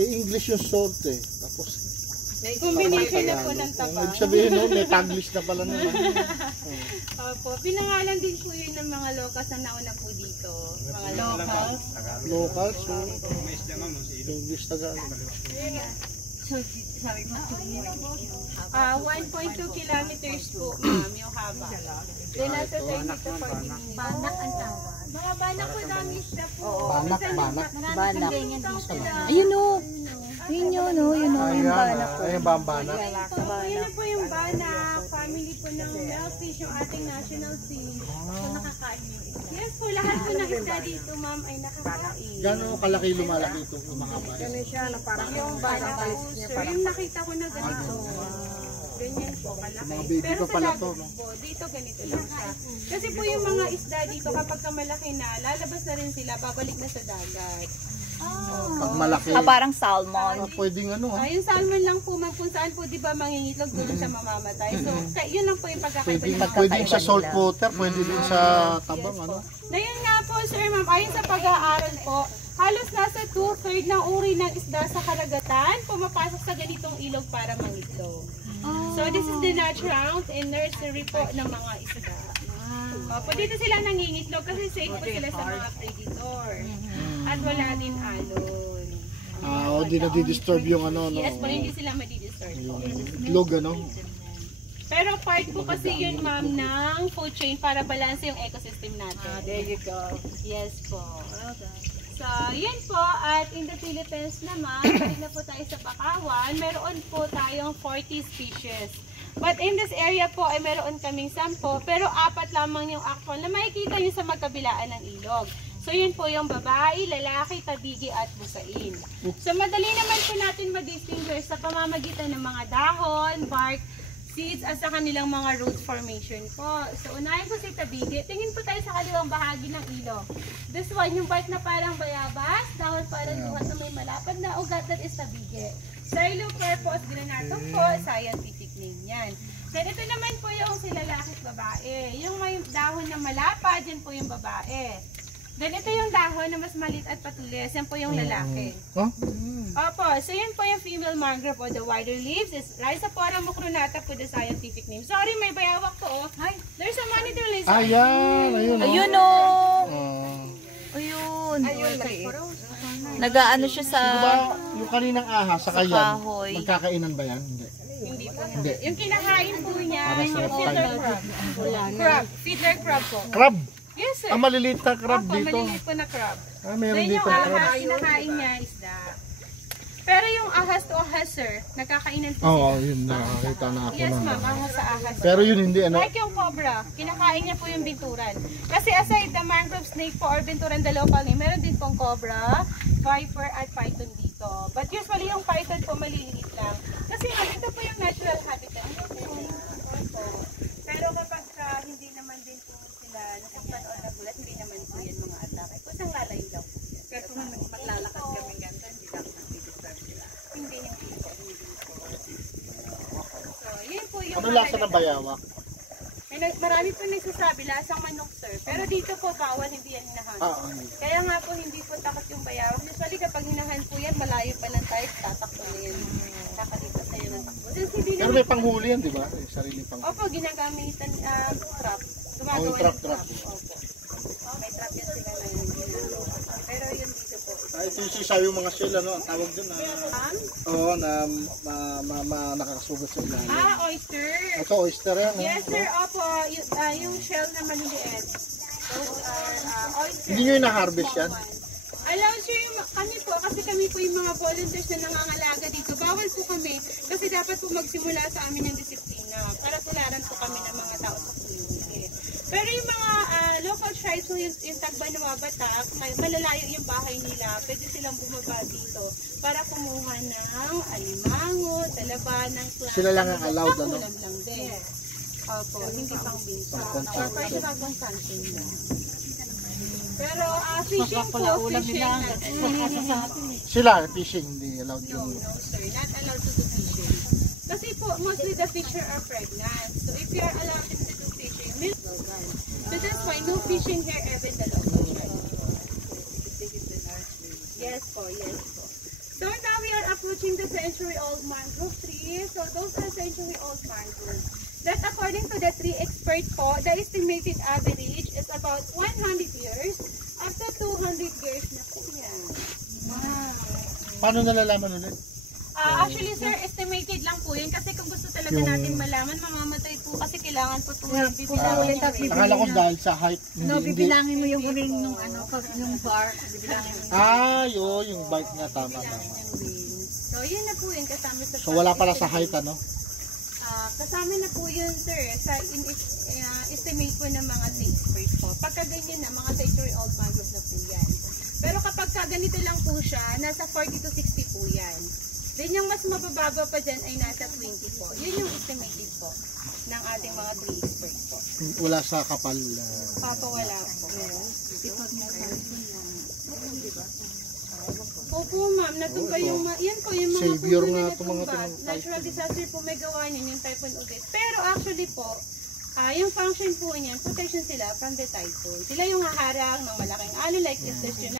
English yung salt eh. Tapos, combination na po ng taba. Ibig sabihin no, may Taglish na pala naman. Opo, pinangalan din po yun ng mga locals na nauna po dito. Mga locals. Local, so English Tagalog. 1.2 kilometers po, ma'am, yung haba. Then nasa 30 to 40 minutes. Banak ang tawag. Mga banak po dami isda po. Banak. Ayun o. Yun yun o. Yun o. Yung banak po. Ayun ba ang banak? Yun na po yung banak. Family po ng milkfish, yung ating national fish. So nakakain yung isda. Yes po, lahat po ng isda dito, ma'am, ay nakakain. Gano'ng kalaki lumalaki itong mga bayan? Ganun siya, na parang Yung banak po, sir, yung nakita ko na ganito. Ganyan po, kalaki. Pero sa lahat po, dito ganito lang siya. Kasi po yung mga isda dito, kapag malaki na, lalabas na rin sila, babalik na sa dagat. Pag malaki. Parang salmon. Pwedeng ano ha? Yung salmon lang po, kung saan po, di ba, mangingitlog, doon siya mamamatay. So, yun lang po yung pagkakaiba. Pwedeng sa salt water, pwede din sa tabang ano. Na yun nga po, sir, ma'am, ayon sa pag-aaral po, halos nasa 2/3 ng uri ng isda sa karagatan, pumapasok sa ganitong ilog para mangitlog. So, this is the natural and nursery po ng mga isda. Po, dito sila nangingitlog kasi safe po sila sa mga predator. At wala din alon. O di na-disturb yung ano. Yes po, hindi sila madidisturb. Itlog ano. Pero part po kasi yun, ma'am, ng food chain para balance yung ecosystem natin. there you go. Yes po. So, yan po. At in the Philippines naman, balik na po tayo sa Bakawan, meron po tayong 40 species. But in this area po ay meron kaming 10, pero 4 lamang yung actual na makikita nyo sa magkabilaan ng ilog. So, yun po yung babae, lalaki, tabigi at busain. So, madali naman po natin ma-distinguish sa pamamagitan ng mga dahon, bark, seeds at sa kanilang mga root formation po. So, unahin po si tabigi. Tingin po tayo sa kaliwang bahagi ng ilog. This one, yung bark na parang bayabas, dahon parang duhat na may malapad na ugat, that is tabigi. Xylopurpose granatum po, scientific name yan. Then ito naman po yung si lalaki at babae. Yung may dahon na malapad, yan po yung babae. Then ito yung dahon na mas maliit at patulis, yan po yung lalaki. Opo, so yun po yung female mangrove o the wider leaves is Rhizopora mucronata po the scientific name. Sorry, may bayawak po oh. Hi, there's a monitor lizard. Ayan, ayun. Ayun o. Ayun. Nag-aano siya sa... Diba yung kaninang ahas sa kayan, kahoy. magkakainan ba yan? Hindi. Hindi po. Hindi. Yung kinakain po niya, Para sa yung fiddler crab. Crab, fiddler crab po. Crab? Yes sir. Maliliit na crab Opo, dito. maliliit po na crab. Meron Then dito yung crab. ahas, kinakain niya isda. Pero yung ahas to ahas sir, nagkakainan po Oo, sila. yun nakakita na ako Yes na. ma'am, ahas sa ahas. Pero yun hindi ano. Like yung cobra, kinakain niya po yung binturan. Kasi aside the mangrove snake po or binturan the local name, meron din pong cobra, viper at python dito. But usually yung python po maliliit lang. Kasi ito po yung natural habitat. Pero kapag hindi naman din po sila nasaktan o nagulat, hindi naman po yan mga atake. Kusang lalayo lang po yan. Pero kung maglalakad kami ganito, hindi lang nag-disturb sila. Hindi po. So, yun po yung... Ano lasa ng bayawak? Marami po nagsasabi, lasang manok sir. Pero dito po bawal, hindi yan hinahan. Kaya nga po hindi po takot yung bayawak. Usually kapag hinahan po yan, malayo pa lang tayo, tatakbo na yan. Kakalipas na yun ang takbo. Pero may panghuli yan, di ba? May sariling panghuli. Opo, ginagamitan trap. Trap. Opo. May trap yan sila na yun. Pero yun dito po. Ito yung sisaw yung mga shell, ano? Ang tawag dun na... Oo, na nakakasugat sa ilalim. Oyster. Ito, oyster yan. Yes sir, opo. Yung shell na maliliit. Those are oyster. Hindi nyo yung na-harvest yan? Alam sir, kami po, kasi kami po yung mga volunteers na nangangalaga dito. Bawal po kami, kasi dapat po magsimula sa amin ng disiplina para tularan po kami ng mga tao sa community. Pero yung mga local tribes po, yung Tagbanwa, Batak, malalayo yung bahay nila, pwede silang bumaba dito para kumuha ng alimango, talaba, ng plant. Sila lang ang allowed, ano? Ulam lang din. Opo, hindi pang binsa. Or pwede pang consumption na. Pero fishing po, fishing. Sila, fishing, hindi allowed yung... No sir, not allowed to do fishing. Kasi po, mostly the fisher are pregnant. So if you are allowed to do fishing, milk will run. So that's why no fishing here even the local tribe. Yes po, yes po. So approaching the century-old mangrove trees. So those are century-old mangroves. That according to the tree expert po, the estimated average is about 100 years up to 200 years na po yan. Paano nalalaman ulit? Actually sir, estimated lang po yun kasi kung gusto talaga natin malaman, mamamatay po kasi kailangan po itong bibilangin yung ring. Akala ko dahil sa height. No, bibilangin mo yung ring nung ano, yung bar. Bibilangin mo. Yung bike nga, tama. So yun na po yun kasama sa So wala pala sa height, ano? kasama na po yun sir sa estimate po ng mga tree expert po. Pagka ganyan na, mga century-old mangrove na po yan. Pero kapag ganito lang po siya, nasa 40 to 60 po yan. Then yung mas mabababa pa dyan ay nasa 20 po. Yun yung estimated po ng ating mga tree expert po. Wala sa kapal. Wala po. Opo ma'am, natumba yung yan po yung mga Savior puno nga na itong mga natumba. Natural disaster po may gawa niyan, yung typhoon ulit. Pero actually po, yung function po niyan, protection sila from the typhoon. Sila yung haharang ng malaking alon like this